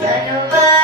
I Run away.